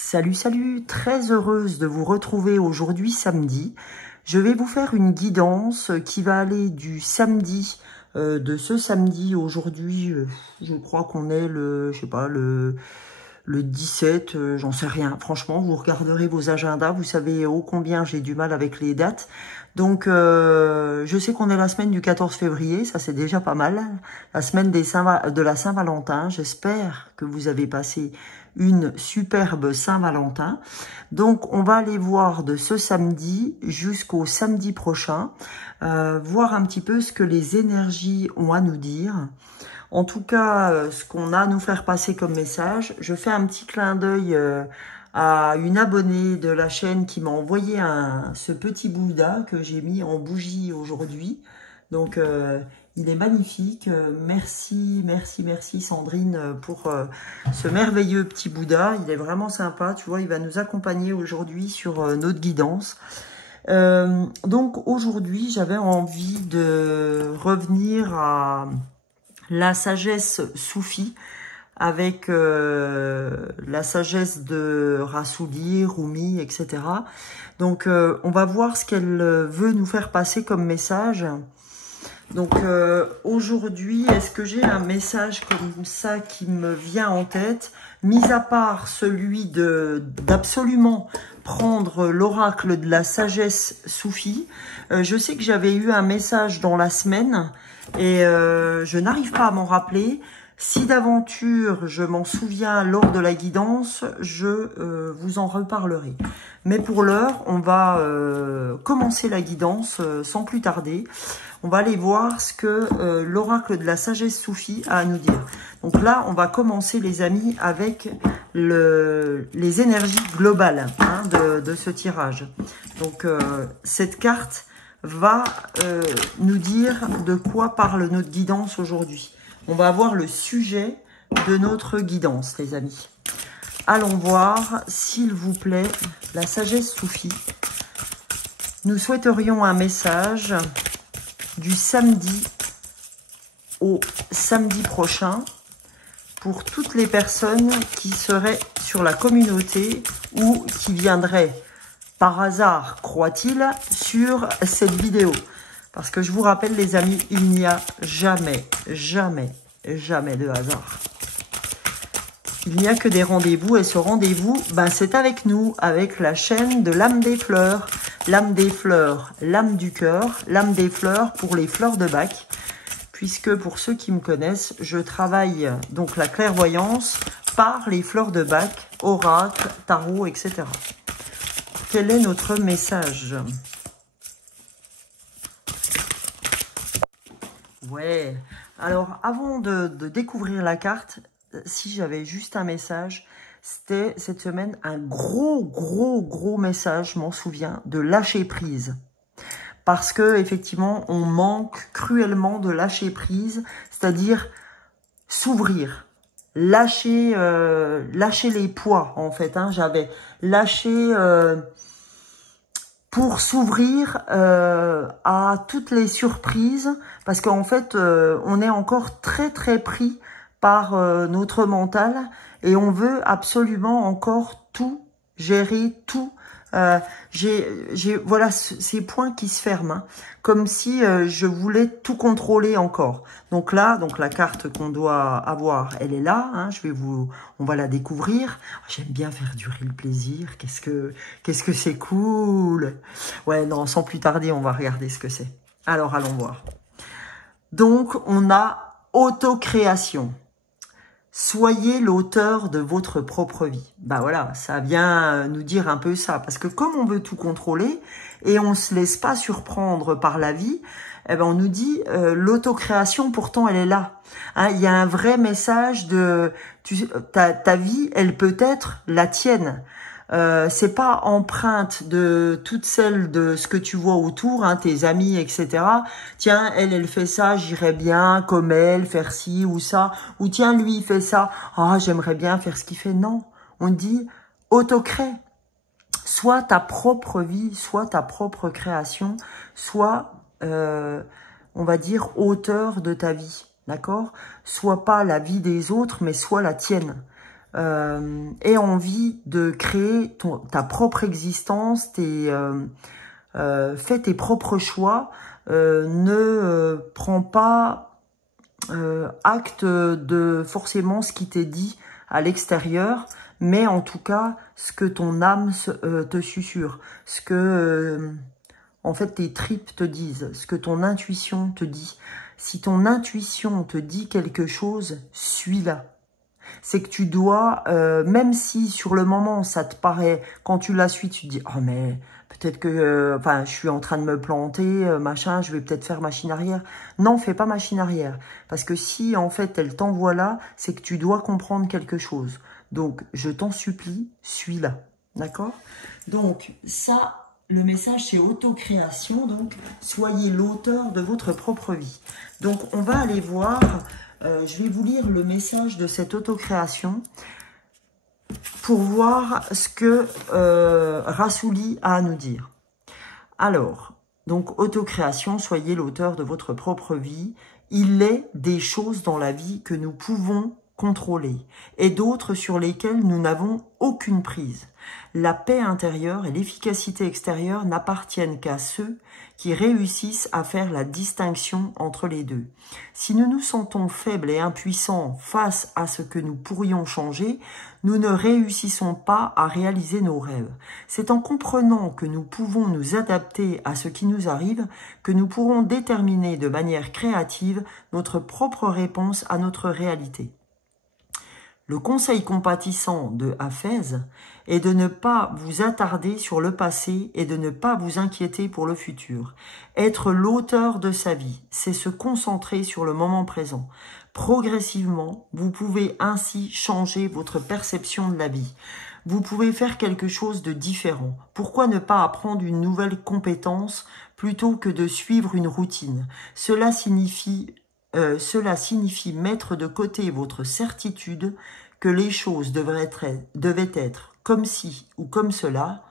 Salut, salut, très heureuse de vous retrouver aujourd'hui samedi. Je vais vous faire une guidance qui va aller du samedi, de ce samedi aujourd'hui, je crois qu'on est je sais pas, le 17, j'en sais rien. Franchement, vous regarderez vos agendas, vous savez ô combien j'ai du mal avec les dates. Donc, je sais qu'on est la semaine du 14 février, ça c'est déjà pas mal. La semaine de la Saint-Valentin. J'espère que vous avez passé une superbe Saint-Valentin. Donc, on va aller voir de ce samedi jusqu'au samedi prochain, voir un petit peu ce que les énergies ont à nous dire. En tout cas, ce qu'on a à nous faire passer comme message. Je fais un petit clin d'œil à une abonnée de la chaîne qui m'a envoyé ce petit Bouddha que j'ai mis en bougie aujourd'hui. Donc, il est magnifique. Merci, merci, merci Sandrine pour ce merveilleux petit Bouddha. Il est vraiment sympa, tu vois, il va nous accompagner aujourd'hui sur notre guidance. Donc, aujourd'hui, j'avais envie de revenir à la sagesse soufie, avec la sagesse de Rassouli, Rumi, etc. Donc, on va voir ce qu'elle veut nous faire passer comme message. Donc, aujourd'hui, est-ce que j'ai un message comme ça qui me vient en tête, mis à part celui d'absolument prendre l'oracle de la sagesse soufie. Je sais que j'avais eu un message dans la semaine et je n'arrive pas à m'en rappeler. Si d'aventure je m'en souviens lors de la guidance, je vous en reparlerai. Mais pour l'heure, on va commencer la guidance sans plus tarder. On va aller voir ce que l'oracle de la sagesse soufie a à nous dire. Donc là, on va commencer les amis avec les énergies globales de ce tirage. Donc cette carte va nous dire de quoi parle notre guidance aujourd'hui. On va avoir le sujet de notre guidance, les amis. Allons voir, s'il vous plaît, la sagesse soufie. Nous souhaiterions un message du samedi au samedi prochain pour toutes les personnes qui seraient sur la communauté ou qui viendraient par hasard, croit-il, sur cette vidéo. Parce que je vous rappelle, les amis, il n'y a jamais, jamais, jamais de hasard. Il n'y a que des rendez-vous et ce rendez-vous, ben, c'est avec nous, avec la chaîne de l'âme des fleurs. L'âme des fleurs, l'âme du cœur, l'âme des fleurs pour les fleurs de bac. Puisque pour ceux qui me connaissent, je travaille donc la clairvoyance par les fleurs de bac, oracle, tarot, etc. Quel est notre message? Ouais, alors avant de découvrir la carte, si j'avais juste un message, c'était cette semaine un gros message, je m'en souviens, de lâcher prise. Parce que effectivement, on manque cruellement de lâcher prise, c'est-à-dire s'ouvrir, lâcher les poids en fait. J'avais lâché pour s'ouvrir à toutes les surprises, parce qu'en fait, on est encore très pris par notre mental et on veut absolument encore tout gérer, tout. J'ai voilà ces points qui se ferment, comme si je voulais tout contrôler encore. Donc là, la carte qu'on doit avoir, elle est là. On va la découvrir. J'aime bien faire durer le plaisir. Qu'est-ce que c'est cool. Ouais, non, sans plus tarder, on va regarder ce que c'est. Alors, allons voir. Donc, on a autocréation. Soyez l'auteur de votre propre vie. Bah voilà, ça vient nous dire un peu ça. Parce que comme on veut tout contrôler et on se laisse pas surprendre par la vie, eh ben on nous dit l'autocréation, pourtant elle est là. Il y a un vrai message de ta vie, elle peut être la tienne. C'est pas empreinte de toutes celles de ce que tu vois autour, tes amis, etc. Tiens, elle fait ça, j'irais bien comme elle, faire ci ou ça. Ou tiens, lui, il fait ça. Ah, j'aimerais bien faire ce qu'il fait. Non, on dit autocrée. Soit ta propre vie, soit ta propre création, soit, on va dire, auteur de ta vie. D'accord? Soit pas la vie des autres, mais soit la tienne. aie envie de créer ta propre existence, fais tes propres choix, ne prends pas acte de forcément ce qui t'est dit à l'extérieur, mais en tout cas ce que ton âme te susurre, ce que en fait tes tripes te disent, ce que ton intuition te dit. Si ton intuition te dit quelque chose, suis-la. C'est que tu dois, même si sur le moment ça te paraît, quand tu la suis, tu te dis « Oh mais peut-être que enfin, je suis en train de me planter, machin, je vais peut-être faire machine arrière. » Non, fais pas machine arrière. Parce que si en fait elle t'envoie là, c'est que tu dois comprendre quelque chose. Donc je t'en supplie, suis-la. D'accord? Donc ça, le message c'est autocréation, donc soyez l'auteur de votre propre vie. Donc on va aller voir... je vais vous lire le message de cette autocréation pour voir ce que Rassouli a à nous dire. Alors, donc autocréation, soyez l'auteur de votre propre vie. Il est des choses dans la vie que nous pouvons contrôler et d'autres sur lesquelles nous n'avons aucune prise. La paix intérieure et l'efficacité extérieure n'appartiennent qu'à ceux qui réussissent à faire la distinction entre les deux. Si nous nous sentons faibles et impuissants face à ce que nous pourrions changer, nous ne réussissons pas à réaliser nos rêves. C'est en comprenant que nous pouvons nous adapter à ce qui nous arrive que nous pourrons déterminer de manière créative notre propre réponse à notre réalité. Le conseil compatissant de Hafez est de ne pas vous attarder sur le passé et de ne pas vous inquiéter pour le futur. Être l'auteur de sa vie, c'est se concentrer sur le moment présent. Progressivement, vous pouvez ainsi changer votre perception de la vie. Vous pouvez faire quelque chose de différent. Pourquoi ne pas apprendre une nouvelle compétence plutôt que de suivre une routine? Cela signifie mettre de côté votre certitude que les choses devaient être comme ci ou comme cela,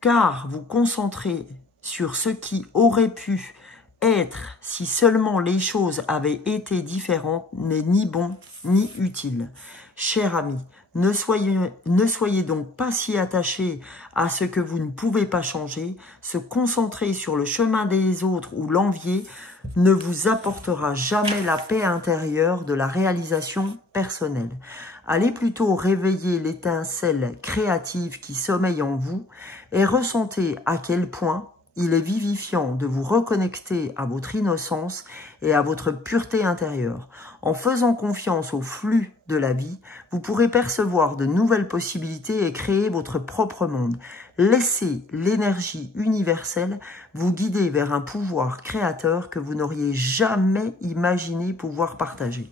car vous concentrez sur ce qui aurait pu être si seulement les choses avaient été différentes n'est ni bon ni utile. Cher ami, ne soyez donc pas si attaché à ce que vous ne pouvez pas changer. Se concentrer sur le chemin des autres ou l'envier ne vous apportera jamais la paix intérieure de la réalisation personnelle. Allez plutôt réveiller l'étincelle créative qui sommeille en vous et ressentez à quel point il est vivifiant de vous reconnecter à votre innocence et à votre pureté intérieure. En faisant confiance au flux de la vie, vous pourrez percevoir de nouvelles possibilités et créer votre propre monde. Laissez l'énergie universelle vous guider vers un pouvoir créateur que vous n'auriez jamais imaginé pouvoir partager.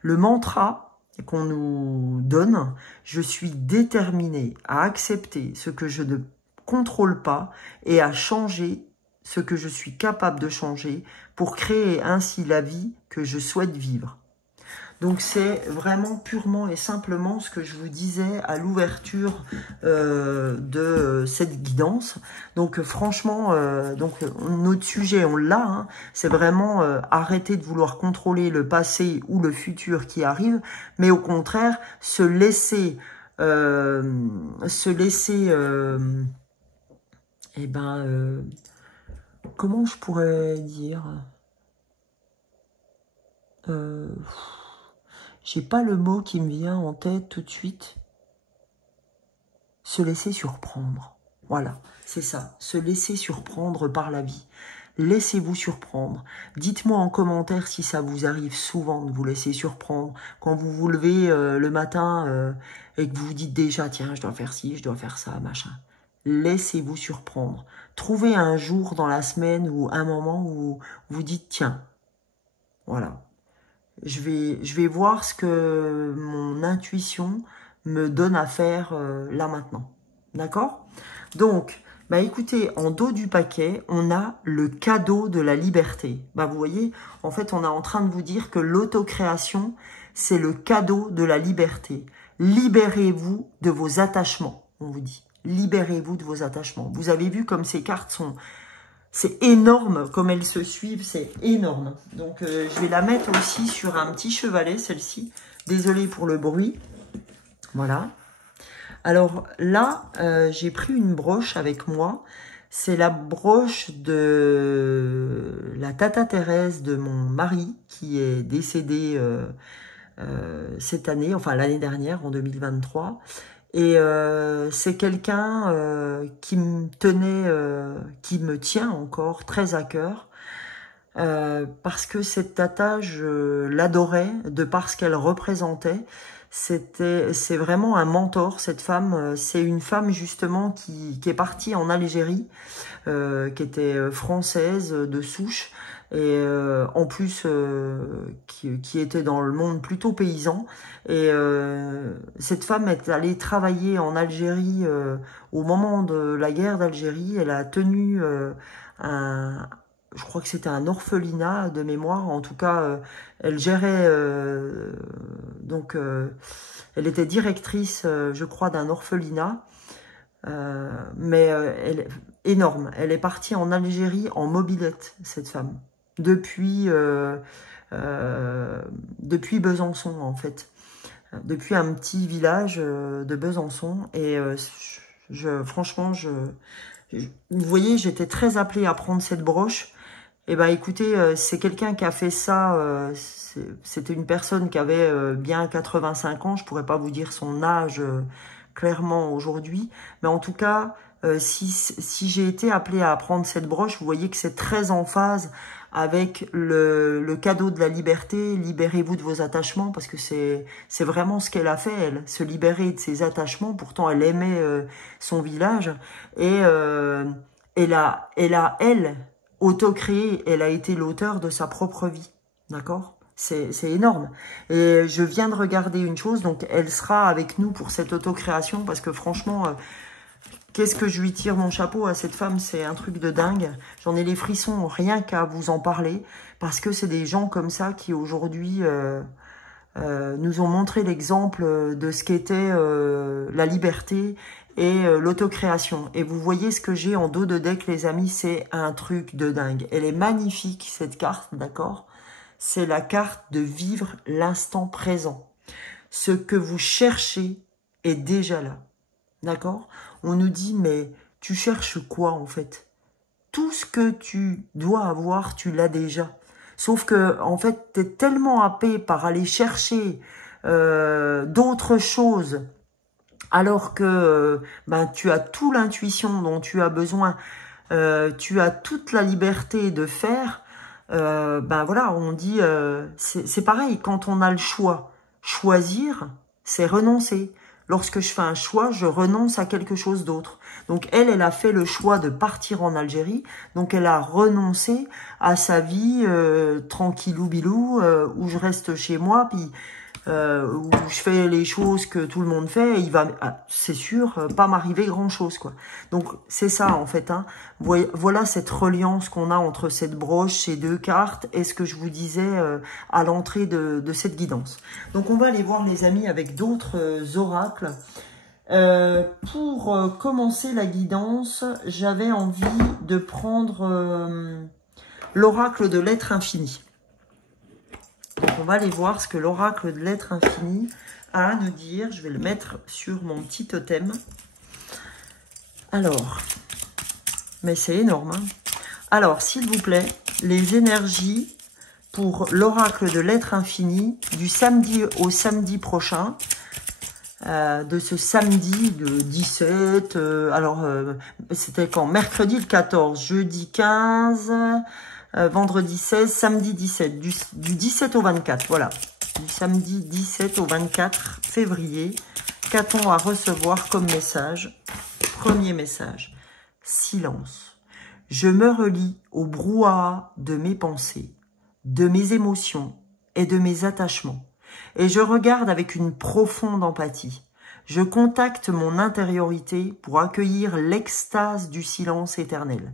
Le mantra qu'on nous donne, je suis déterminé à accepter ce que je ne contrôle pas et à changer ce que je suis capable de changer pour créer ainsi la vie que je souhaite vivre. Donc c'est vraiment purement et simplement ce que je vous disais à l'ouverture de cette guidance. Donc franchement, notre sujet on l'a, hein, c'est vraiment arrêter de vouloir contrôler le passé ou le futur qui arrive, mais au contraire se laisser comment je pourrais dire, j'ai pas le mot qui me vient en tête tout de suite. Se laisser surprendre. Voilà, c'est ça. Se laisser surprendre par la vie. Laissez-vous surprendre. Dites-moi en commentaire si ça vous arrive souvent de vous laisser surprendre. Quand vous vous levez le matin et que vous vous dites déjà, tiens, je dois faire ci, je dois faire ça, machin. Laissez-vous surprendre. Trouvez un jour dans la semaine ou un moment où vous dites, tiens, voilà. Je vais voir ce que mon intuition me donne à faire là maintenant. D'accord? Donc, bah écoutez, en dos du paquet, on a le cadeau de la liberté. Bah vous voyez, en fait, on est en train de vous dire que l'autocréation, c'est le cadeau de la liberté. Libérez-vous de vos attachements, on vous dit. Libérez-vous de vos attachements. Vous avez vu comme ces cartes sont... C'est énorme, comme elles se suivent, c'est énorme. Donc, je vais la mettre aussi sur un petit chevalet, celle-ci. Désolée pour le bruit. Voilà. Alors là, j'ai pris une broche avec moi. C'est la broche de la Tata Thérèse de mon mari qui est décédée cette année, enfin l'année dernière, en 2023. Et c'est quelqu'un qui me tenait, qui me tient encore très à cœur. Parce que cette Tata, je l'adorais de par ce qu'elle représentait. C'est vraiment un mentor, cette femme. C'est une femme justement qui est partie en Algérie, qui était française de souche, et en plus qui était dans le monde plutôt paysan. Et cette femme est allée travailler en Algérie au moment de la guerre d'Algérie. Elle a tenu un, je crois que c'était un orphelinat de mémoire. En tout cas, elle gérait elle était directrice, je crois, d'un orphelinat. Mais elle est énorme. Elle est partie en Algérie en mobilette, cette femme, depuis depuis Besançon en fait, depuis un petit village de Besançon. Et franchement, vous voyez, j'étais très appelée à prendre cette broche. Eh ben, écoutez, c'est quelqu'un qui a fait ça. C'était une personne qui avait bien 85 ans. Je pourrais pas vous dire son âge clairement aujourd'hui, mais en tout cas, si j'ai été appelée à prendre cette broche, vous voyez que c'est très en phase avec le cadeau de la liberté. Libérez-vous de vos attachemts, parce que c'est vraiment ce qu'elle a fait, elle, se libérer de ses attachements. Pourtant, elle aimait son village, et elle auto-créé, elle a été l'auteur de sa propre vie, d'accord? C'est énorme. Et je viens de regarder une chose, donc elle sera avec nous pour cette autocréation, parce que franchement, qu'est-ce que je lui tire mon chapeau à cette femme, c'est un truc de dingue. J'en ai les frissons rien qu'à vous en parler, parce que c'est des gens comme ça qui aujourd'hui nous ont montré l'exemple de ce qu'était la liberté et l'autocréation. Et vous voyez ce que j'ai en dos de deck, les amis, c'est un truc de dingue. Elle est magnifique, cette carte, d'accord? C'est la carte de vivre l'instant présent. Ce que vous cherchez est déjà là, d'accord? On nous dit, mais tu cherches quoi en fait? Tout ce que tu dois avoir, tu l'as déjà. Sauf que, en fait, tu es tellement happé par aller chercher d'autres choses, alors que ben, tu as toute l'intuition dont tu as besoin, tu as toute la liberté de faire. Ben voilà, on dit, c'est pareil, quand on a le choix, choisir, c'est renoncer. Lorsque je fais un choix, je renonce à quelque chose d'autre. Donc elle a fait le choix de partir en Algérie. Donc elle a renoncé à sa vie tranquillou bilou, où je reste chez moi, puis où je fais les choses que tout le monde fait. Et il va, c'est sûr, pas m'arriver grand chose, quoi. Donc c'est ça en fait. Hein. Voilà cette reliance qu'on a entre cette broche, ces deux cartes, et ce que je vous disais à l'entrée de cette guidance. Donc on va aller voir les amis avec d'autres oracles. Pour commencer la guidance, j'avais envie de prendre l'oracle de l'être infini. Donc on va aller voir ce que l'oracle de l'être infini a à nous dire. Je vais le mettre sur mon petit totem. Alors, mais c'est énorme. Hein. Alors, s'il vous plaît, les énergies pour l'oracle de l'être infini du samedi au samedi prochain. De ce samedi de 17, c'était quand? Mercredi le 14, jeudi 15, vendredi 16, samedi 17, du 17 au 24, voilà. Du samedi 17 au 24 février, qu'a-t-on à recevoir comme message? Premier message, silence. Je me relie au brouhaha de mes pensées, de mes émotions et de mes attachements. Et je regarde avec une profonde empathie. Je contacte mon intériorité pour accueillir l'extase du silence éternel.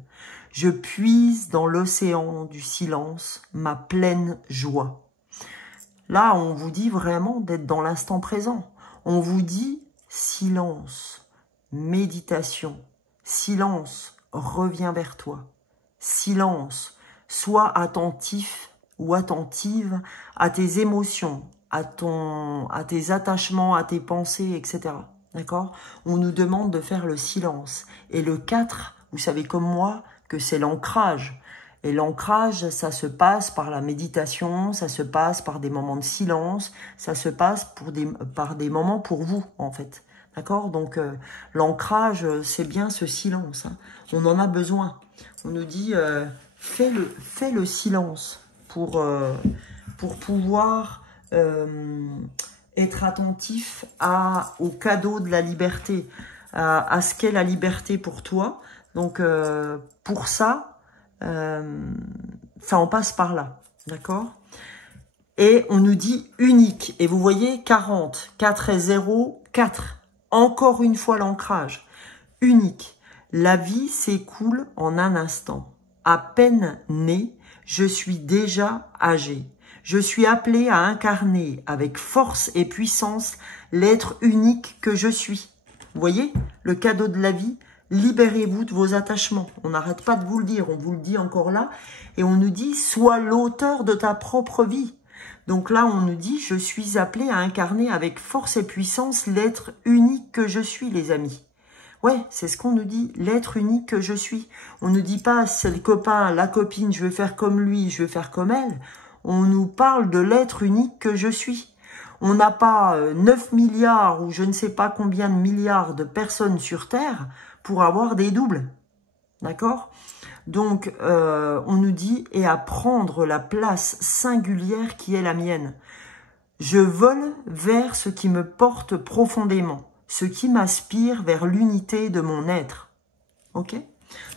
Je puise dans l'océan du silence ma pleine joie. Là, on vous dit vraiment d'être dans l'instant présent. On vous dit silence, méditation, silence, reviens vers toi. Silence, sois attentif ou attentive à tes émotions, à tes attachements, à tes pensées, etc. D'accord? On nous demande de faire le silence. Et le 4, vous savez comme moi que c'est l'ancrage. Et l'ancrage, ça se passe par la méditation, ça se passe par des moments de silence, ça se passe par des moments pour vous, en fait. D'accord? Donc, l'ancrage, c'est bien ce silence. Hein. On en a besoin. On nous dit, fais le silence pour pouvoir être attentif au cadeau de la liberté, à ce qu'est la liberté pour toi. Donc, pour ça, on passe par là, d'accord? Et on nous dit unique. Et vous voyez, 40, 4 et 0, 4. Encore une fois l'ancrage. Unique. La vie s'écoule en un instant. À peine né, je suis déjà âgé. Je suis appelé à incarner avec force et puissance l'être unique que je suis. Vous voyez, le cadeau de la vie, libérez-vous de vos attachements. On n'arrête pas de vous le dire, on vous le dit encore là. Et on nous dit, sois l'auteur de ta propre vie. Donc là, on nous dit, je suis appelé à incarner avec force et puissance l'être unique que je suis, les amis. Ouais, c'est ce qu'on nous dit, l'être unique que je suis. On ne dit pas, c'est le copain, la copine, je veux faire comme lui, je veux faire comme elle. On nous parle de l'être unique que je suis. On n'a pas 9 milliards ou je ne sais pas combien de milliards de personnes sur Terre pour avoir des doubles. D'accord ? Donc, on nous dit, et à prendre la place singulière qui est la mienne. Je vole vers ce qui me porte profondément, ce qui m'aspire vers l'unité de mon être. Ok?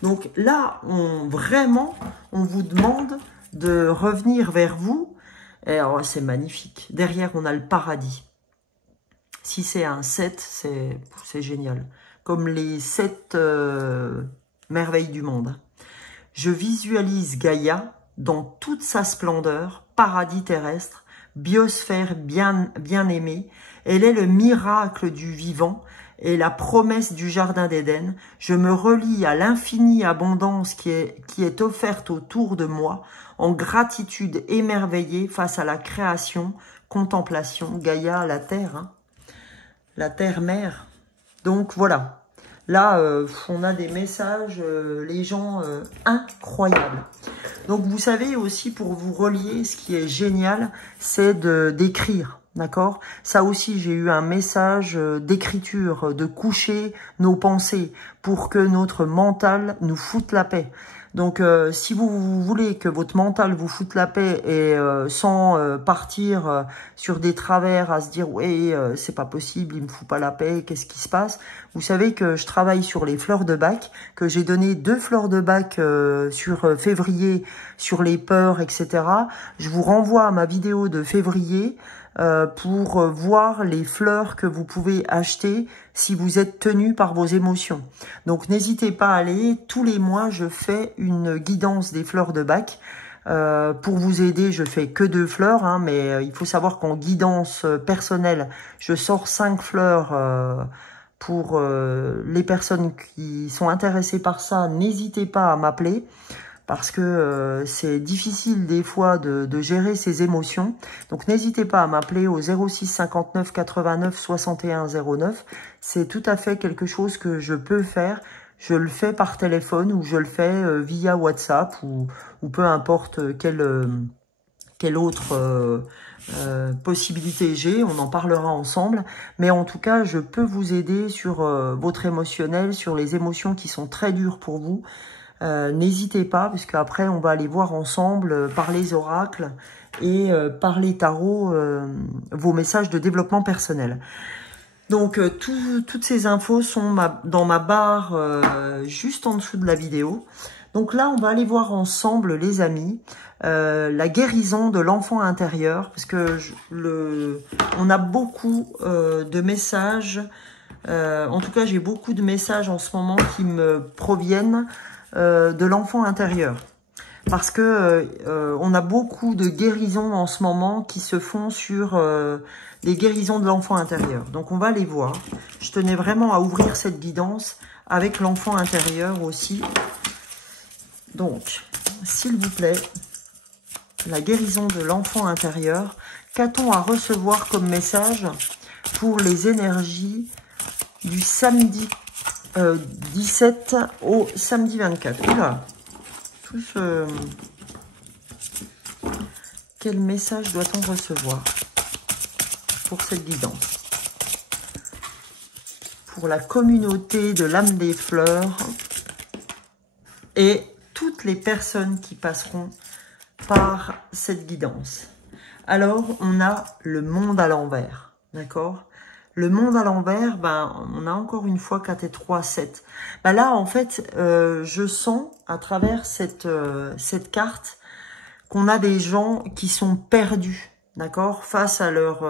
Donc là, vraiment, on vous demande de revenir vers vous. Et c'est magnifique. Derrière, on a le paradis. Si c'est un 7, c'est génial. Comme les 7 merveilles du monde. Je visualise Gaïa dans toute sa splendeur, paradis terrestre, biosphère bien aimée. Elle est le miracle du vivant et la promesse du jardin d'Éden. Je me relie à l'infinie abondance qui est offerte autour de moi, en gratitude émerveillée face à la création, contemplation, Gaïa, la terre, hein, la terre-mère. Donc voilà. Là, on a des messages, les gens, incroyables. Donc, vous savez aussi, pour vous relier, ce qui est génial, c'est d'écrire, d'accord? Ça aussi, j'ai eu un message d'écriture, de coucher nos pensées pour que notre mental nous foute la paix. Donc, si vous voulez que votre mental vous foute la paix et sans partir sur des travers à se dire « ouais, c'est pas possible, il me fout pas la paix, qu'est-ce qui se passe ?» Vous savez que je travaille sur les fleurs de bac, que j'ai donné 2 fleurs de bac sur février, sur les peurs, etc. Je vous renvoie à ma vidéo de février pour voir les fleurs que vous pouvez acheter si vous êtes tenu par vos émotions. Donc n'hésitez pas à aller, tous les mois je fais une guidance des fleurs de bac. Pour vous aider, je fais que 2 fleurs, hein, mais il faut savoir qu'en guidance personnelle, je sors 5 fleurs pour les personnes qui sont intéressées par ça. N'hésitez pas à m'appeler. Parce que c'est difficile des fois de gérer ses émotions. Donc n'hésitez pas à m'appeler au 06 59 89 61 09. C'est tout à fait quelque chose que je peux faire. Je le fais par téléphone ou je le fais via WhatsApp ou peu importe quelle autre possibilité j'ai. On en parlera ensemble. Mais en tout cas, je peux vous aider sur votre émotionnel, sur les émotions qui sont très dures pour vous. N'hésitez pas, parce qu'après on va aller voir ensemble par les oracles et par les tarots vos messages de développement personnel. Donc toutes ces infos sont dans ma barre juste en dessous de la vidéo. Donc là on va aller voir ensemble les amis la guérison de l'enfant intérieur, parce que on a beaucoup de messages, en tout cas j'ai beaucoup de messages en ce moment qui me proviennent de l'enfant intérieur, parce que on a beaucoup de guérisons en ce moment qui se font sur les guérisons de l'enfant intérieur. Donc on va les voir. Je tenais vraiment à ouvrir cette guidance avec l'enfant intérieur aussi. Donc, s'il vous plaît, la guérison de l'enfant intérieur, qu'a-t-on à recevoir comme message pour les énergies du samedi 17 au samedi 24? Oula, quel message doit-on recevoir pour cette guidance? Pour la communauté de l'âme des fleurs et toutes les personnes qui passeront par cette guidance. Alors, on a le monde à l'envers, d'accord? Le monde à l'envers, ben, on a encore une fois 4 et 3, 7. Ben là, en fait, je sens à travers cette carte qu'on a des gens qui sont perdus, d'accord, face à leur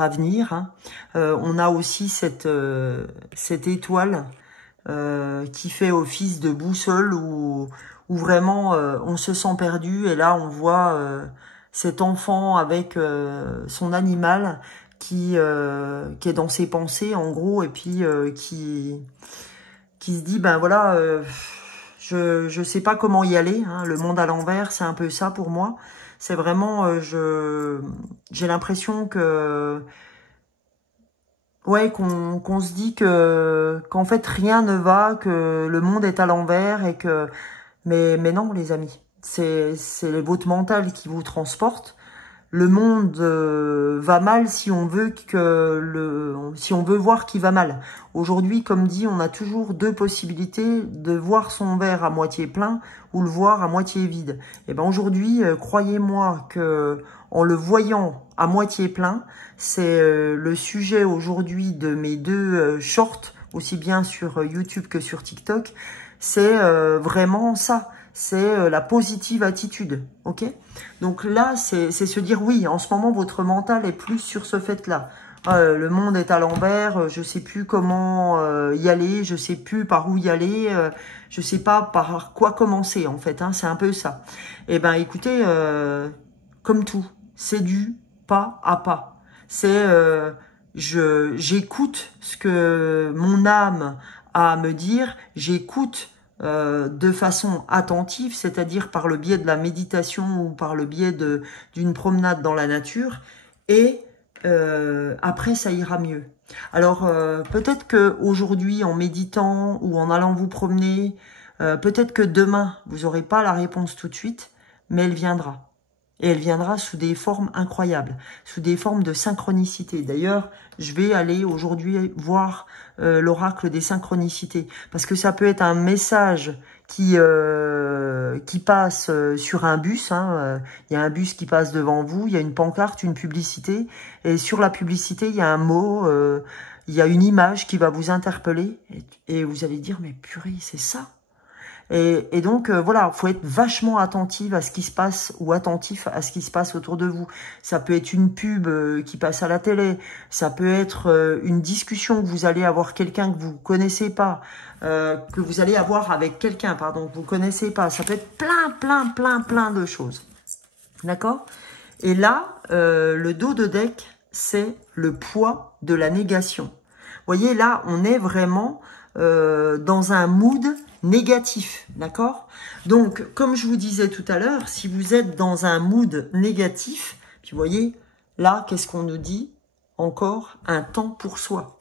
avenir. Hein. On a aussi cette étoile qui fait office de boussole où vraiment on se sent perdu. Et là, on voit cet enfant avec son animal qui est dans ses pensées, en gros, et puis qui se dit, ben voilà, je sais pas comment y aller. Hein. Le monde à l'envers, c'est un peu ça pour moi. C'est vraiment, j'ai l'impression que, ouais, qu'on se dit qu'en fait rien ne va, que le monde est à l'envers et que, mais non les amis, c'est votre mental qui vous transporte. Le monde va mal si on veut voir qu'il va mal. Aujourd'hui, comme dit, on a toujours deux possibilités de voir son verre à moitié plein ou le voir à moitié vide. Et ben aujourd'hui, croyez-moi que en le voyant à moitié plein, c'est le sujet aujourd'hui de mes deux shorts, aussi bien sur YouTube que sur TikTok. C'est vraiment ça. C'est la positive attitude, ok? Donc là, c'est se dire, oui, en ce moment, votre mental est plus sur ce fait-là. Le monde est à l'envers, je sais plus comment y aller, je sais plus par où y aller, je sais pas par quoi commencer, en fait, hein, c'est un peu ça. Eh ben, écoutez, comme tout, c'est du pas à pas. C'est, j'écoute ce que mon âme a à me dire, j'écoute de façon attentive, c'est-à-dire par le biais de la méditation ou par le biais d'une promenade dans la nature, et après ça ira mieux. Alors peut-être que aujourd'hui en méditant ou en allant vous promener, peut-être que demain vous n'aurez pas la réponse tout de suite, mais elle viendra. Et elle viendra sous des formes incroyables, sous des formes de synchronicité. D'ailleurs, je vais aller aujourd'hui voir l'oracle des synchronicités, parce que ça peut être un message qui passe sur un bus. Hein, il y a un bus qui passe devant vous, il y a une pancarte, une publicité, et sur la publicité, il y a un mot, il y a une image qui va vous interpeller, et vous allez dire, mais purée, c'est ça. Et donc, voilà, faut être vachement attentif à ce qui se passe ou attentif à ce qui se passe autour de vous. Ça peut être une pub qui passe à la télé. Ça peut être une discussion que vous allez avoir quelqu'un que vous connaissez pas, que vous allez avoir avec quelqu'un, pardon, que vous connaissez pas. Ça peut être plein de choses. D'accord? Et là, le dos de deck, c'est le poids de la négation. Vous voyez, là, on est vraiment dans un mood négatif, d'accord? Donc, comme je vous disais tout à l'heure, si vous êtes dans un mood négatif, puis vous voyez, là, qu'est-ce qu'on nous dit? Encore un temps pour soi.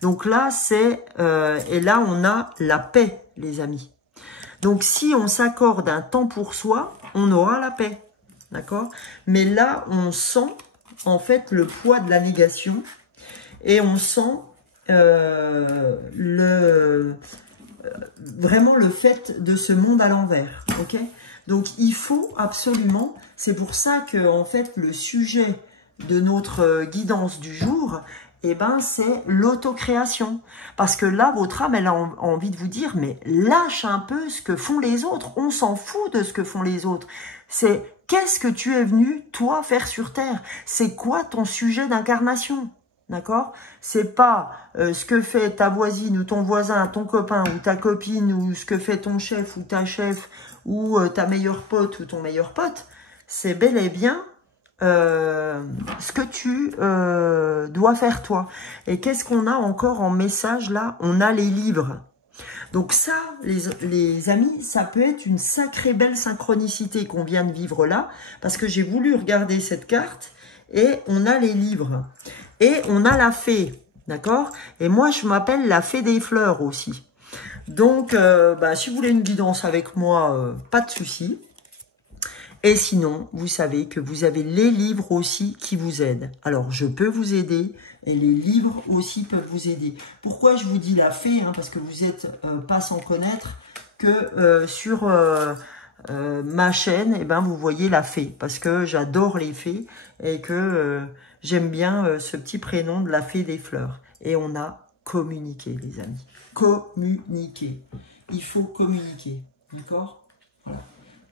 Donc là, c'est... et là, on a la paix, les amis. Donc, si on s'accorde un temps pour soi, on aura la paix, d'accord? Mais là, on sent, en fait, le poids de la négation et on sent vraiment le fait de ce monde à l'envers, ok? Donc il faut absolument, c'est pour ça que en fait le sujet de notre guidance du jour, eh ben c'est l'autocréation, parce que là votre âme elle a envie de vous dire, mais lâche un peu ce que font les autres, on s'en fout de ce que font les autres, c'est qu'est-ce que tu es venu toi faire sur terre, c'est quoi ton sujet d'incarnation? D'accord? C'est pas ce que fait ta voisine ou ton voisin, ton copain ou ta copine, ou ce que fait ton chef ou ta chef, ou ta meilleure pote ou ton meilleur pote. C'est bel et bien ce que tu dois faire toi. Et qu'est-ce qu'on a encore en message là? On a les livres. Donc ça, les amis, ça peut être une sacrée belle synchronicité qu'on vient de vivre là, parce que j'ai voulu regarder cette carte, et on a les livres, et on a la fée, d'accord? Et moi, je m'appelle la fée des fleurs aussi. Donc, si vous voulez une guidance avec moi, pas de souci. Et sinon, vous savez que vous avez les livres aussi qui vous aident. Alors, je peux vous aider et les livres aussi peuvent vous aider. Pourquoi je vous dis la fée, parce que vous n'êtes pas sans connaître que sur ma chaîne, vous voyez la fée. Parce que j'adore les fées et que j'aime bien ce petit prénom de la fée des fleurs. Et on a communiqué, les amis. Communiquer. Il faut communiquer. D'accord? Voilà.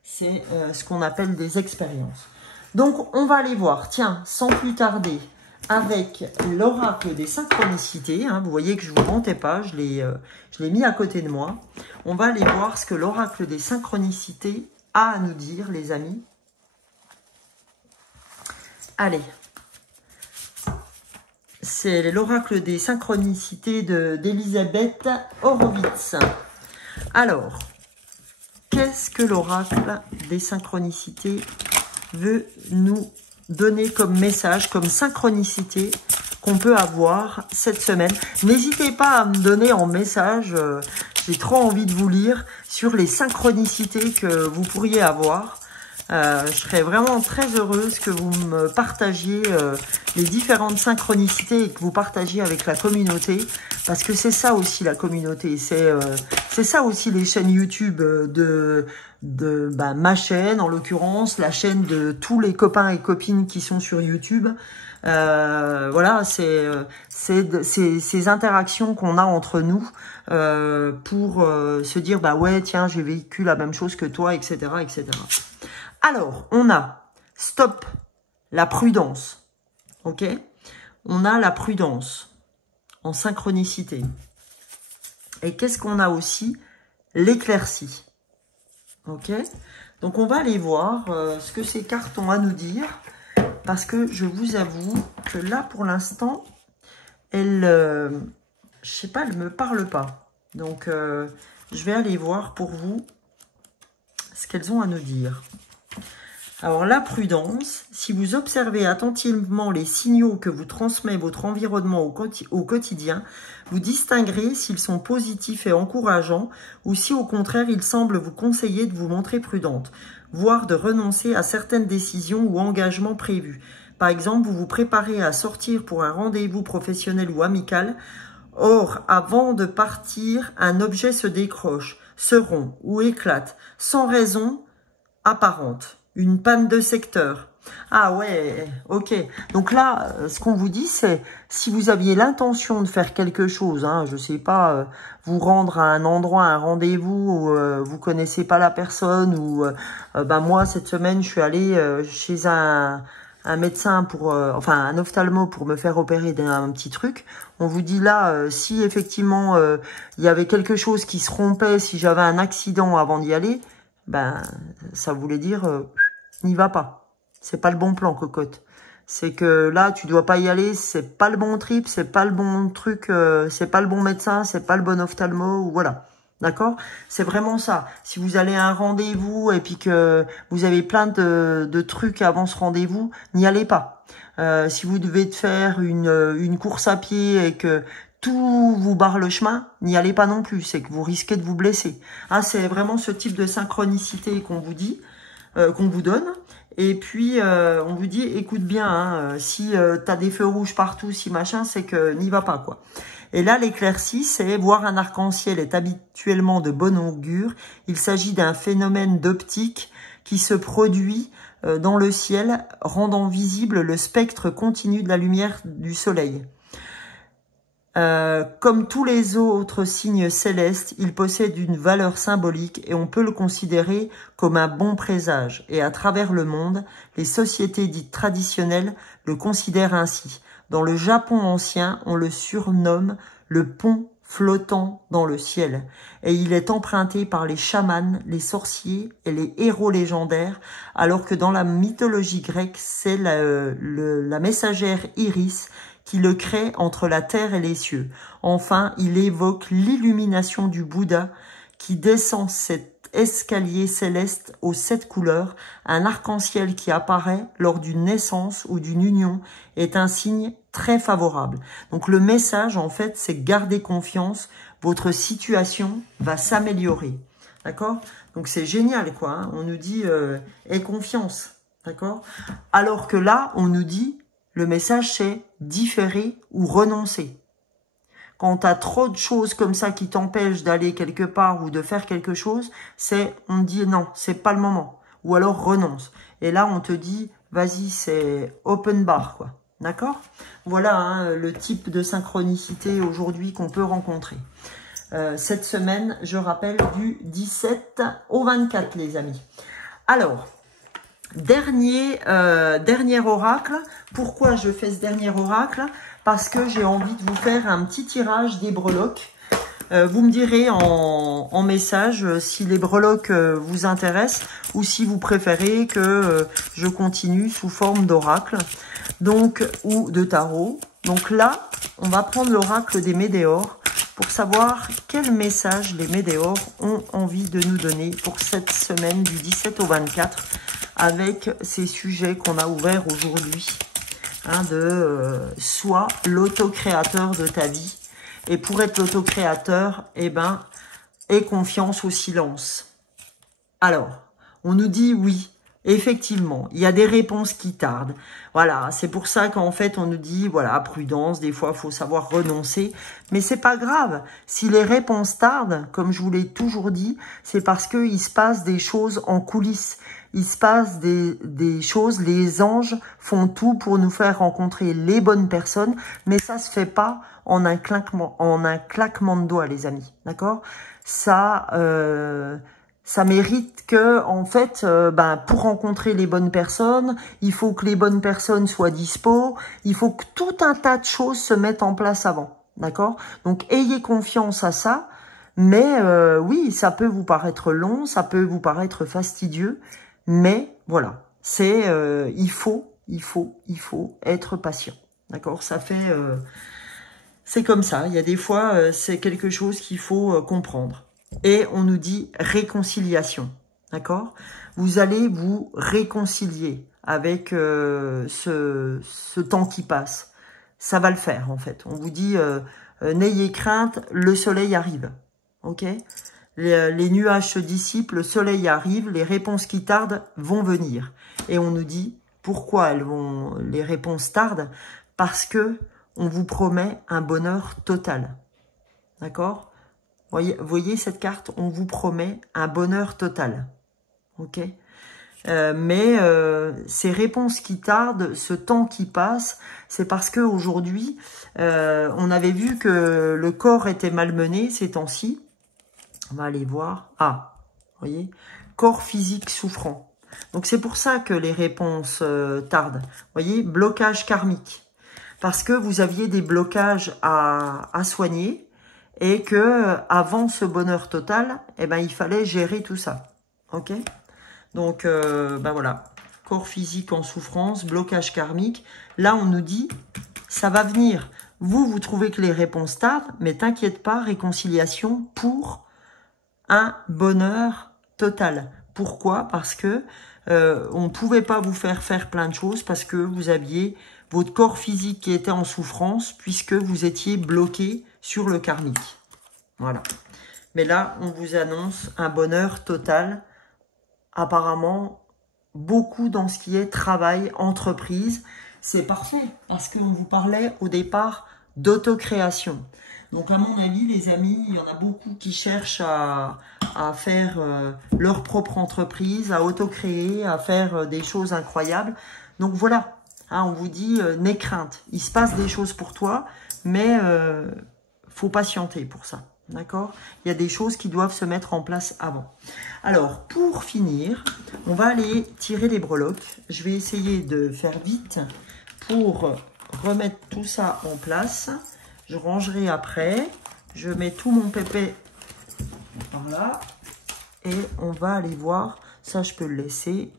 C'est ce qu'on appelle des expériences. Donc, on va aller voir, tiens, sans plus tarder, avec l'oracle des synchronicités. Vous voyez que je ne vous mentais pas, je l'ai mis à côté de moi. On va aller voir ce que l'oracle des synchronicités a à nous dire, les amis. Allez. C'est l'oracle des synchronicités d'Elisabeth Horowitz. Alors, qu'est-ce que l'oracle des synchronicités veut nous donner comme message, comme synchronicité qu'on peut avoir cette semaine? N'hésitez pas à me donner en message, j'ai trop envie de vous lire, sur les synchronicités que vous pourriez avoir. Je serais vraiment très heureuse que vous me partagiez les différentes synchronicités et que vous partagiez avec la communauté, parce que c'est ça aussi la communauté, c'est ça aussi les chaînes YouTube de ma chaîne en l'occurrence, la chaîne de tous les copains et copines qui sont sur YouTube. Voilà, c'est ces interactions qu'on a entre nous pour se dire ouais tiens j'ai vécu la même chose que toi, etc., etc. Alors, on a stop, la prudence, ok? On a la prudence en synchronicité. Et qu'est-ce qu'on a aussi? L'éclaircie, ok? Donc, on va aller voir ce que ces cartes ont à nous dire, parce que je vous avoue que là, pour l'instant, je sais pas, elles me parlent pas. Donc, je vais aller voir pour vous ce qu'elles ont à nous dire. Alors, la prudence, si vous observez attentivement les signaux que vous transmet votre environnement au quotidien, vous distinguerez s'ils sont positifs et encourageants ou si au contraire ils semblent vous conseiller de vous montrer prudente, voire de renoncer à certaines décisions ou engagements prévus. Par exemple, vous vous préparez à sortir pour un rendez-vous professionnel ou amical. Or, avant de partir, un objet se décroche, se rompt ou éclate, sans raison apparente. Une panne de secteur. Ah ouais, ok. Donc là, ce qu'on vous dit, c'est si vous aviez l'intention de faire quelque chose, je sais pas, vous rendre à un endroit, un rendez-vous où vous connaissez pas la personne, ou moi cette semaine, je suis allée chez un médecin pour, un ophtalmo pour me faire opérer d'un petit truc. On vous dit là, si effectivement il y avait quelque chose qui se rompait, si j'avais un accident avant d'y aller, ça voulait dire n'y va pas. C'est pas le bon plan, cocotte. C'est que là, tu dois pas y aller, c'est pas le bon trip, c'est pas le bon truc, c'est pas le bon médecin, c'est pas le bon ophtalmo, ou voilà. D'accord? C'est vraiment ça. Si vous allez à un rendez-vous et puis que vous avez plein de trucs avant ce rendez-vous, n'y allez pas. Si vous devez faire une course à pied et que tout vous barre le chemin, n'y allez pas non plus. C'est que vous risquez de vous blesser. C'est vraiment ce type de synchronicité qu'on vous dit, qu'on vous donne. Et puis, on vous dit, écoute bien, si tu as des feux rouges partout, si machin, c'est que n'y va pas, quoi. Et là, l'éclaircie, c'est voir un arc-en-ciel est habituellement de bon augure. Il s'agit d'un phénomène d'optique qui se produit dans le ciel, rendant visible le spectre continu de la lumière du soleil. Comme tous les autres signes célestes, il possède une valeur symbolique et on peut le considérer comme un bon présage. Et à travers le monde, les sociétés dites traditionnelles le considèrent ainsi. Dans le Japon ancien, on le surnomme le pont flottant dans le ciel. Et il est emprunté par les chamans, les sorciers et les héros légendaires, alors que dans la mythologie grecque, c'est la messagère Iris qui le crée entre la terre et les cieux. Enfin, il évoque l'illumination du Bouddha qui descend cet escalier céleste aux 7 couleurs. Un arc-en-ciel qui apparaît lors d'une naissance ou d'une union est un signe très favorable. Donc le message, en fait, c'est garder confiance. Votre situation va s'améliorer. D'accord? Donc c'est génial, quoi. Hein. On nous dit aie confiance. D'accord? Alors que là, on nous dit, le message, c'est différer ou renoncer. Quand tu as trop de choses comme ça qui t'empêchent d'aller quelque part ou de faire quelque chose, on te dit non, c'est pas le moment. Ou alors renonce. Et là, on te dit, vas-y, c'est open bar, quoi. D'accord? Voilà hein, le type de synchronicité aujourd'hui qu'on peut rencontrer. Cette semaine, je rappelle, du 17 au 24, les amis. Alors, dernier oracle. Pourquoi je fais ce dernier oracle? Parce que j'ai envie de vous faire un petit tirage des breloques. Vous me direz en message si les breloques vous intéressent ou si vous préférez que je continue sous forme d'oracle ou de tarot. Donc là, on va prendre l'oracle des météores pour savoir quel message les météores ont envie de nous donner pour cette semaine du 17 au 24 avec ces sujets qu'on a ouverts aujourd'hui. Hein, sois l'autocréateur de ta vie. Et pour être l'autocréateur, aie confiance au silence. Alors, on nous dit oui, effectivement, il y a des réponses qui tardent. Voilà, c'est pour ça qu'en fait, on nous dit, voilà, prudence, des fois, il faut savoir renoncer. Mais c'est pas grave. Si les réponses tardent, comme je vous l'ai toujours dit, c'est parce qu'il se passe des choses en coulisses. Il se passe des choses, les anges font tout pour nous faire rencontrer les bonnes personnes, mais ça se fait pas en un claquement de doigts, les amis, d'accord? Ça mérite que, en fait, pour rencontrer les bonnes personnes, il faut que les bonnes personnes soient dispo, il faut que tout un tas de choses se mettent en place avant, d'accord? Donc, ayez confiance à ça, mais oui, ça peut vous paraître long, ça peut vous paraître fastidieux, mais voilà, il faut être patient, d'accord? Ça fait, c'est comme ça. Il y a des fois, c'est quelque chose qu'il faut comprendre. Et on nous dit réconciliation, d'accord? Vous allez vous réconcilier avec ce temps qui passe. Ça va le faire en fait. On vous dit n'ayez crainte, le soleil arrive, ok? Les nuages se dissipent, le soleil arrive, les réponses qui tardent vont venir. Et on nous dit, pourquoi les réponses tardent? Parce que on vous promet un bonheur total. D'accord? Voyez cette carte? On vous promet un bonheur total. Ok? Mais ces réponses qui tardent, ce temps qui passe, c'est parce qu'aujourd'hui, on avait vu que le corps était malmené ces temps-ci. On va aller voir. Ah, vous voyez, corps physique souffrant. Donc, c'est pour ça que les réponses tardent. Vous voyez, blocage karmique. Parce que vous aviez des blocages à soigner et que avant ce bonheur total, il fallait gérer tout ça. Ok? Donc, voilà. Corps physique en souffrance, blocage karmique. Là, on nous dit, ça va venir. Vous trouvez que les réponses tardent, mais t'inquiète pas, réconciliation pour un bonheur total. Pourquoi? Parce que on ne pouvait pas vous faire plein de choses parce que vous aviez votre corps physique qui était en souffrance puisque vous étiez bloqué sur le karmique. Voilà. Mais là, on vous annonce un bonheur total. Apparemment, beaucoup dans ce qui est travail, entreprise. C'est parfait parce qu'on vous parlait au départ d'autocréation. Donc, à mon avis, les amis, il y en a beaucoup qui cherchent à faire leur propre entreprise, à autocréer, à faire des choses incroyables. Donc, voilà, hein, on vous dit, n'aie crainte. Il se passe des choses pour toi, mais faut patienter pour ça. D'accord? Il y a des choses qui doivent se mettre en place avant. Alors, pour finir, on va aller tirer les breloques. Je vais essayer de faire vite pour remettre tout ça en place. Je rangerai après. Je mets tout mon pépé par là. Et on va aller voir. Ça, je peux le laisser.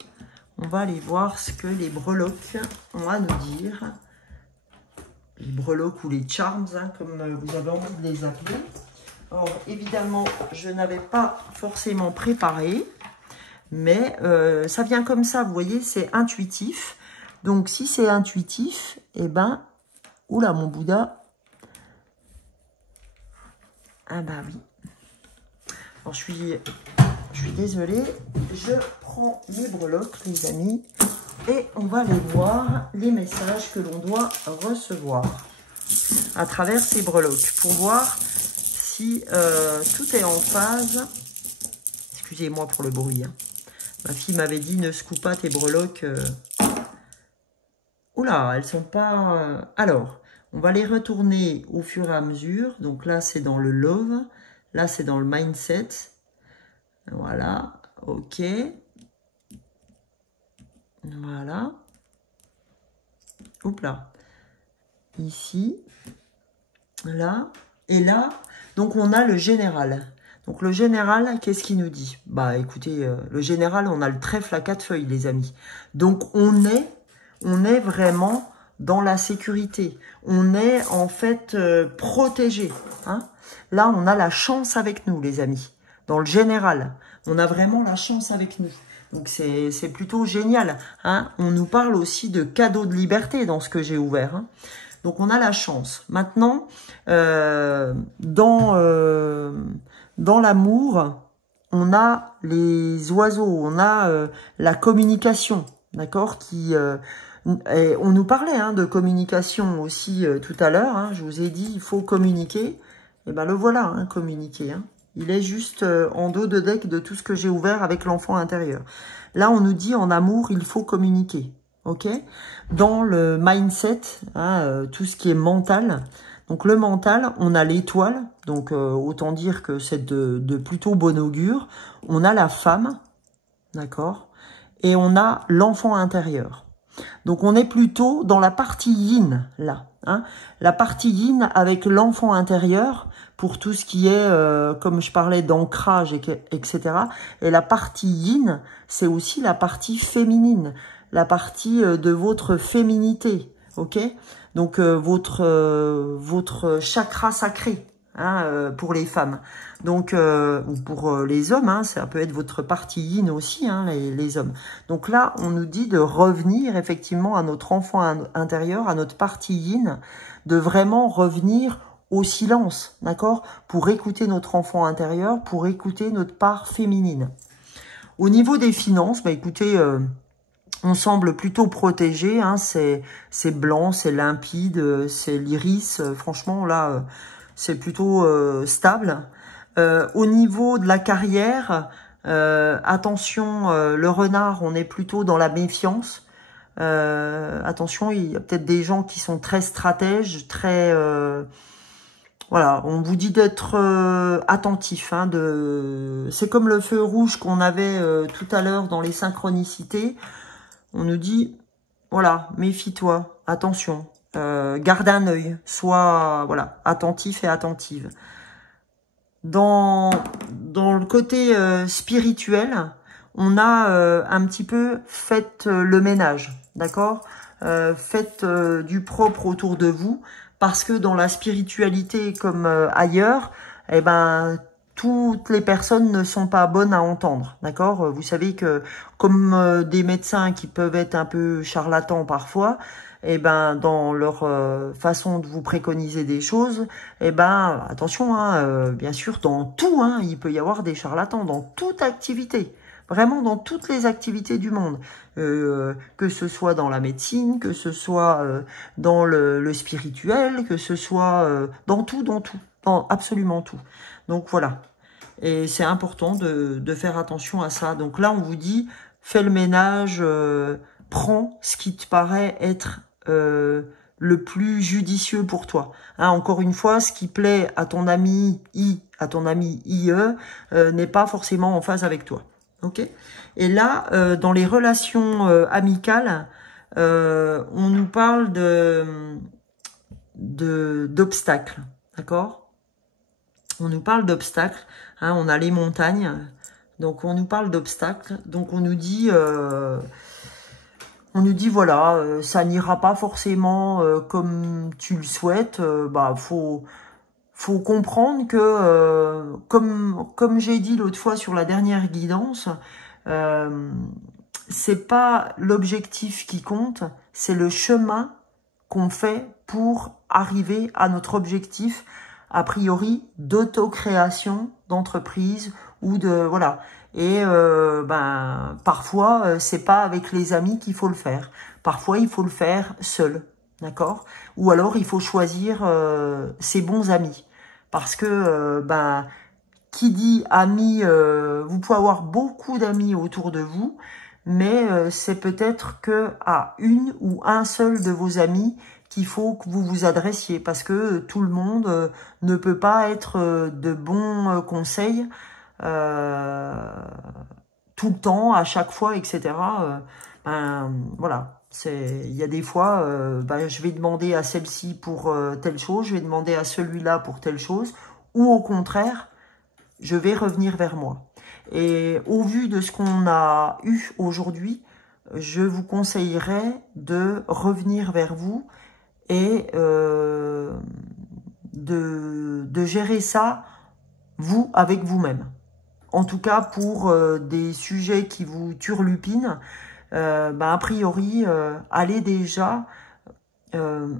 On va aller voir ce que les breloques ont à nous dire. les breloques ou les charms, hein, comme vous avez envie de les appeler. Alors, évidemment, je n'avais pas forcément préparé, mais ça vient comme ça, vous voyez, c'est intuitif. Donc, si c'est intuitif, eh ben, oula, mon Bouddha. Ah bah oui. Alors, je suis désolée. Je prends mes breloques, les amis, et on va aller voir les messages que l'on doit recevoir à travers ces breloques pour voir si tout est en phase. Excusez-moi pour le bruit. Hein. Ma fille m'avait dit ne secoue pas tes breloques. Oula, elles sont pas... Alors, on va les retourner au fur et à mesure. Donc là, c'est dans le love. Là, c'est dans le mindset. Voilà. Ok. Voilà. Hop là. Ici. Là. Et là. Donc, on a le général. Donc, le général, qu'est-ce qu'il nous dit? Bah, écoutez, le général, on a le trèfle à 4 feuilles, les amis. Donc, on est vraiment dans la sécurité. On est, en fait, protégé. Hein. Là, on a la chance avec nous, les amis. Dans le général, on a vraiment la chance avec nous. Donc, c'est plutôt génial. Hein. On nous parle aussi de cadeaux de liberté dans ce que j'ai ouvert. Hein. Donc, on a la chance. Maintenant, dans l'amour, on a les oiseaux, on a la communication, d'accord, et on nous parlait hein, de communication aussi tout à l'heure. Hein, je vous ai dit, il faut communiquer. Et ben le voilà, hein, communiquer. Hein. Il est juste en dos de deck de tout ce que j'ai ouvert avec l'enfant intérieur. Là, on nous dit en amour, il faut communiquer. Ok. Dans le mindset, hein, tout ce qui est mental. Donc le mental, on a l'étoile. Donc autant dire que c'est de plutôt bon augure. On a la femme, d'accord. Et on a l'enfant intérieur. Donc, on est plutôt dans la partie yin, là. Hein, la partie yin avec l'enfant intérieur, pour tout ce qui est, comme je parlais, d'ancrage, etc. Et la partie yin, c'est aussi la partie féminine, la partie de votre féminité, ok? Donc, votre chakra sacré, hein, pour les femmes. Donc, ou pour les hommes, hein, ça peut être votre partie yin aussi, hein, les hommes. Donc là, on nous dit de revenir effectivement à notre enfant intérieur, à notre partie yin, de vraiment revenir au silence, d'accord? Pour écouter notre enfant intérieur, pour écouter notre part féminine. Au niveau des finances, bah écoutez, on semble plutôt protégé, hein, c'est blanc, c'est limpide, c'est l'iris, franchement là, c'est plutôt stable. Au niveau de la carrière, attention, le renard, on est plutôt dans la méfiance. Attention, il y a peut-être des gens qui sont très stratèges, très... voilà, on vous dit d'être attentif. Hein, c'est comme le feu rouge qu'on avait tout à l'heure dans les synchronicités. On nous dit, voilà, méfie-toi, attention, garde un œil, sois voilà, attentif et attentive. Dans le côté spirituel, on a un petit peu fait le ménage, d'accord? Faites du propre autour de vous, parce que dans la spiritualité comme ailleurs, eh ben toutes les personnes ne sont pas bonnes à entendre, d'accord? Vous savez que comme des médecins qui peuvent être un peu charlatans parfois, eh ben dans leur façon de vous préconiser des choses, eh ben attention, hein, bien sûr dans tout, hein, il peut y avoir des charlatans dans toute activité, vraiment dans toutes les activités du monde, que ce soit dans la médecine, que ce soit dans le spirituel, que ce soit dans tout, dans absolument tout. Donc voilà, et c'est important de faire attention à ça. Donc là on vous dit, fais le ménage, prends ce qui te paraît être le plus judicieux pour toi. Hein, encore une fois, ce qui plaît à ton ami à ton ami IE, n'est pas forcément en phase avec toi. Ok. Et là, dans les relations amicales, on nous parle d'obstacles, d'accord? On nous parle d'obstacles. Hein, on a les montagnes, donc on nous parle d'obstacles. Donc on nous dit On nous dit, voilà, ça n'ira pas forcément comme tu le souhaites. Bah, faut comprendre que, comme j'ai dit l'autre fois sur la dernière guidance, c'est pas l'objectif qui compte, c'est le chemin qu'on fait pour arriver à notre objectif, a priori, d'autocréation d'entreprise ou de, voilà. Et ben parfois, c'est pas avec les amis qu'il faut le faire. Parfois, il faut le faire seul, d'accord? Ou alors, il faut choisir ses bons amis. Parce que, ben, qui dit amis, vous pouvez avoir beaucoup d'amis autour de vous, mais c'est peut-être que à une ou un seul de vos amis qu'il faut que vous vous adressiez, parce que tout le monde ne peut pas être de bons conseils tout le temps, à chaque fois, etc. Ben, voilà, il y a des fois, ben, je vais demander à celle-ci pour telle chose, je vais demander à celui-là pour telle chose, ou au contraire, je vais revenir vers moi. Et au vu de ce qu'on a eu aujourd'hui, je vous conseillerais de revenir vers vous et de gérer ça, vous, avec vous-même. En tout cas, pour des sujets qui vous turlupinent, ben, a priori, allez déjà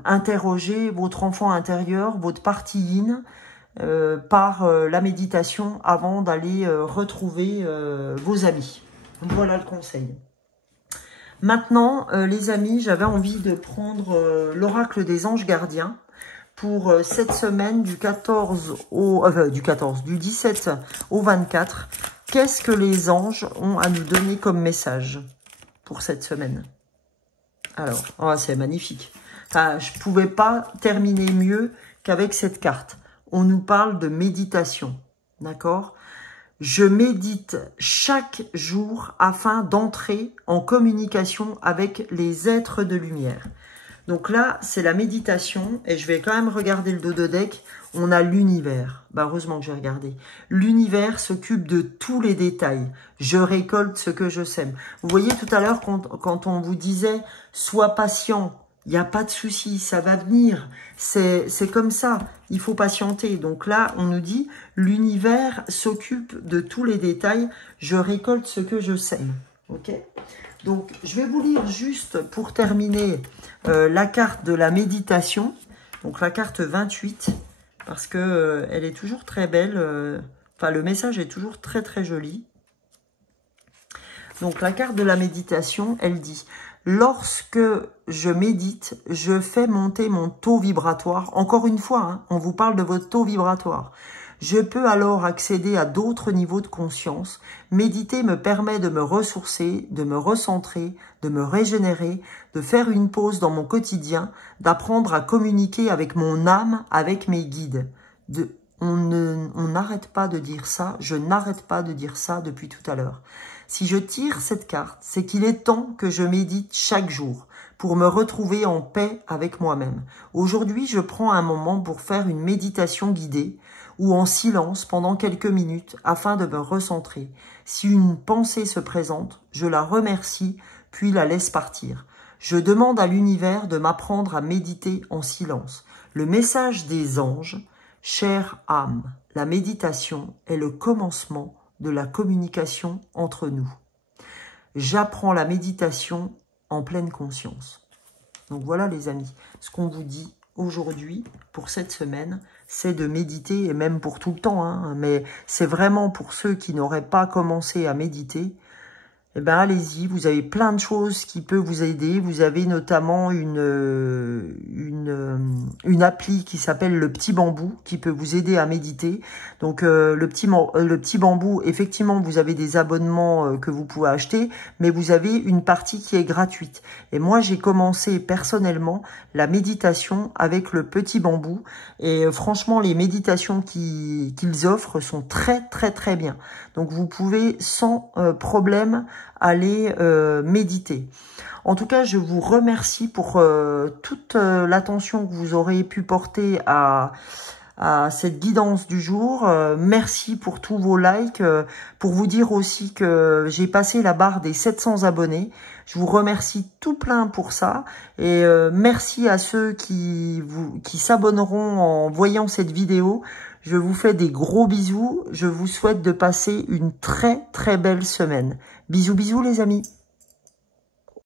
interroger votre enfant intérieur, votre partie yin, par la méditation avant d'aller retrouver vos amis. Voilà le conseil. Maintenant, les amis, j'avais envie de prendre l'oracle des anges gardiens pour cette semaine du 14 au du 17 au 24. Qu'est-ce que les anges ont à nous donner comme message pour cette semaine? Alors, oh, c'est magnifique. Enfin, je pouvais pas terminer mieux qu'avec cette carte. On nous parle de méditation, d'accord? Je médite chaque jour afin d'entrer en communication avec les êtres de lumière. Donc là, c'est la méditation, et je vais quand même regarder le dos de deck. On a l'univers. Bah, heureusement que j'ai regardé. L'univers s'occupe de tous les détails. Je récolte ce que je sème. Vous voyez tout à l'heure, quand on vous disait « Sois patient », il n'y a pas de souci, ça va venir. C'est comme ça, il faut patienter. Donc là, on nous dit « L'univers s'occupe de tous les détails. Je récolte ce que je sème. » Ok ? Donc, je vais vous lire juste pour terminer la carte de la méditation. Donc, la carte 28, parce que elle est toujours très belle. Enfin, le message est toujours très, très joli. Donc, la carte de la méditation, elle dit « Lorsque je médite, je fais monter mon taux vibratoire. » Encore une fois, hein, on vous parle de votre taux vibratoire. Je peux alors accéder à d'autres niveaux de conscience. Méditer me permet de me ressourcer, de me recentrer, de me régénérer, de faire une pause dans mon quotidien, d'apprendre à communiquer avec mon âme, avec mes guides. On n'arrête pas de dire ça, je n'arrête pas de dire ça depuis tout à l'heure. Si je tire cette carte, c'est qu'il est temps que je médite chaque jour pour me retrouver en paix avec moi-même. Aujourd'hui, je prends un moment pour faire une méditation guidée ou en silence pendant quelques minutes afin de me recentrer. Si une pensée se présente, je la remercie puis la laisse partir. Je demande à l'univers de m'apprendre à méditer en silence. Le message des anges, chère âme, la méditation est le commencement de la communication entre nous. J'apprends la méditation en pleine conscience. Donc voilà les amis, ce qu'on vous dit aujourd'hui pour cette semaine, c'est de méditer, et même pour tout le temps, hein, mais c'est vraiment pour ceux qui n'auraient pas commencé à méditer, eh ben allez-y, vous avez plein de choses qui peuvent vous aider. Vous avez notamment une appli qui s'appelle le Petit Bambou, qui peut vous aider à méditer. Donc le petit Bambou, effectivement, vous avez des abonnements que vous pouvez acheter, mais vous avez une partie qui est gratuite. Et moi, j'ai commencé personnellement la méditation avec le Petit Bambou. Et franchement, les méditations qu'ils offrent sont très, très, très bien. Donc vous pouvez sans problème aller méditer. En tout cas, je vous remercie pour toute l'attention que vous aurez pu porter à à cette guidance du jour. Merci pour tous vos likes. Pour vous dire aussi que j'ai passé la barre des 700 abonnés. Je vous remercie tout plein pour ça. Et merci à ceux qui s'abonneront en voyant cette vidéo. Je vous fais des gros bisous. Je vous souhaite de passer une très très belle semaine. Bisous bisous les amis.